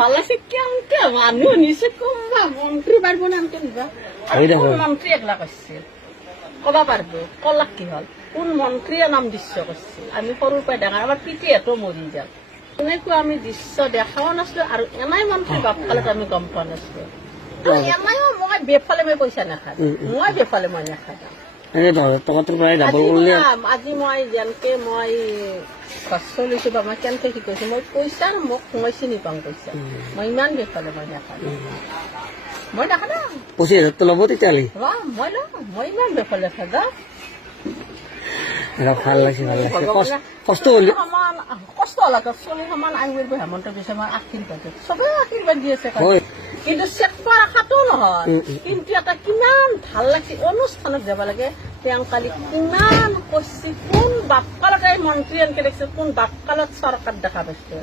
ভালো লাগছে কেমতে মানুহ নিচে কমবা মন্ত্রী পারবো না আনতে নিবা কোন মন্ত্রী একলা করছে কবা পারবো কলাক কি হল কোন মন্ত্রীয়ে নাম দৃশ্য করছে আমি সৰুৰ পৰা ডাঙৰ আমাৰ পিঠি এত মৰি যাও এনেকুৱা আমি দৃশ্য দেখাও নাছিলো আৰু এনাই মন্ত্ৰী বাপকালত আমি গম পোৱা নাছিলো এনাইও মই বেফালে মই পইচা নাখাওঁ মই বেফালে মই নাখাওঁ আজি মই যেনকে মই চলিছো বা মই কেনেকে শিকাইছো মই পইচা মোক মই চিনি পাওঁ পইচা মই ইমান বেফালে মই নাখাওঁ মই নাখাওঁ 25,000 ল'ব তেতিয়াহ'লে মই মই ইমান বেফালে খাওঁ ভাল লাগছে কষ্ট হলে কষ্ট লাগে চলি সমান আঙুলিৰ হেমন্ত বিশ্ব আমাৰ আশীৰ্বাদ চবে আশীৰ্বাদ দি আছে কিন্তু চেক কৰা খাতো নহয় কিন্তু এটা কিমান ভাল লাগছে অনুষ্ঠানত যাব লাগে তেওঁ কালি কিমান কৈছে কোন বাপকালত এই মন্ত্ৰী এনেকে দেখিছে কোন বাপকালত চৰকাৰ দেখা পাইছে